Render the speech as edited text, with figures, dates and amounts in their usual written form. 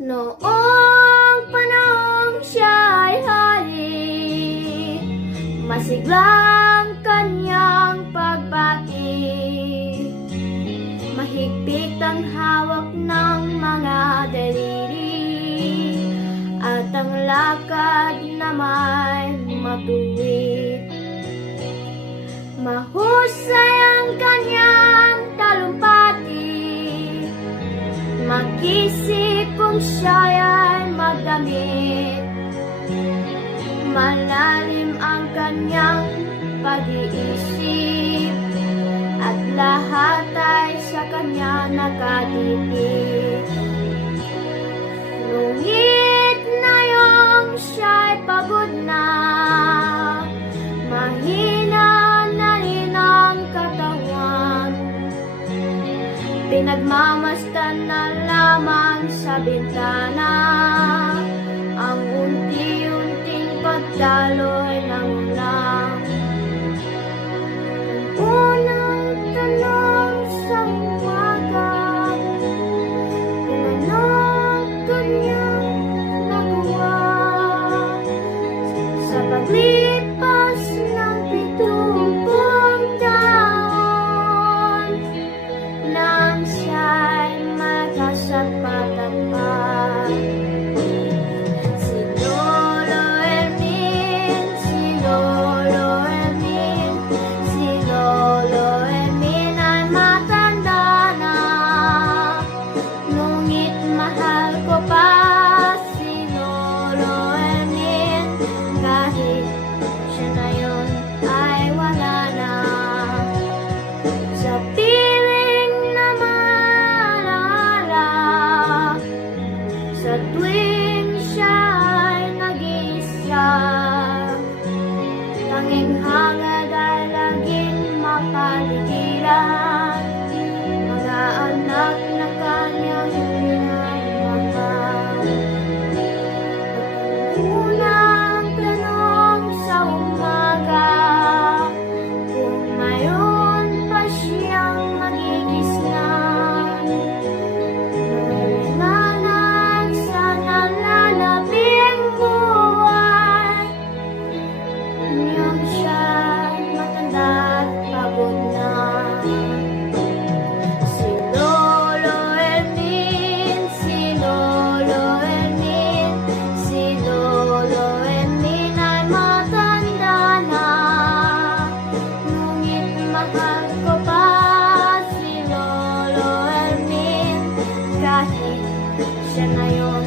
Noong panahong siya'y hari, masiglang kanyang pagbati. Mahigpit ang hawak ng mga daliri, at ang lakad na may matuwid. Mahusay ang kanyang talumpati, mag-isip kung siya'y magdamit. Malalim ang kanyang pag-iisip, at lahat ay sa kanya nakatitig. Ngunit ngayong siya'y pagod na, mahina na rin ang katawan. Pinagmamasdan na lamang sa bintana ang unti-unting pagdaloy ng ulan. Unang tanong sa umaga, kung anong kanyang nagawa sa paglipas ng 70 taon, nang siya'y magkasapatan pa. Si Lolo Hermin, si Lolo Hermin, si Lolo Hermin ay matanda na, ngunit mahal ko pa si Lolo Hermin, kahit siya na yun ay wala na. Sa piling na maalala, sa tuwing siya ay nag-iisa, tanging hangad ay laging mapaligiran, mga anak na kanyang minamahal. Unang tanong sa umaga, kung mayroon pa siyang magigisnan, nanganag sa nalalabing buhay, niyang siya'y matanda at pagod na. Si Lolo Hermin, si Lolo Hermin, si Lolo Hermin ay matanda na, ngunit mahal ko pa si Lolo Hermin, kahit siya na yun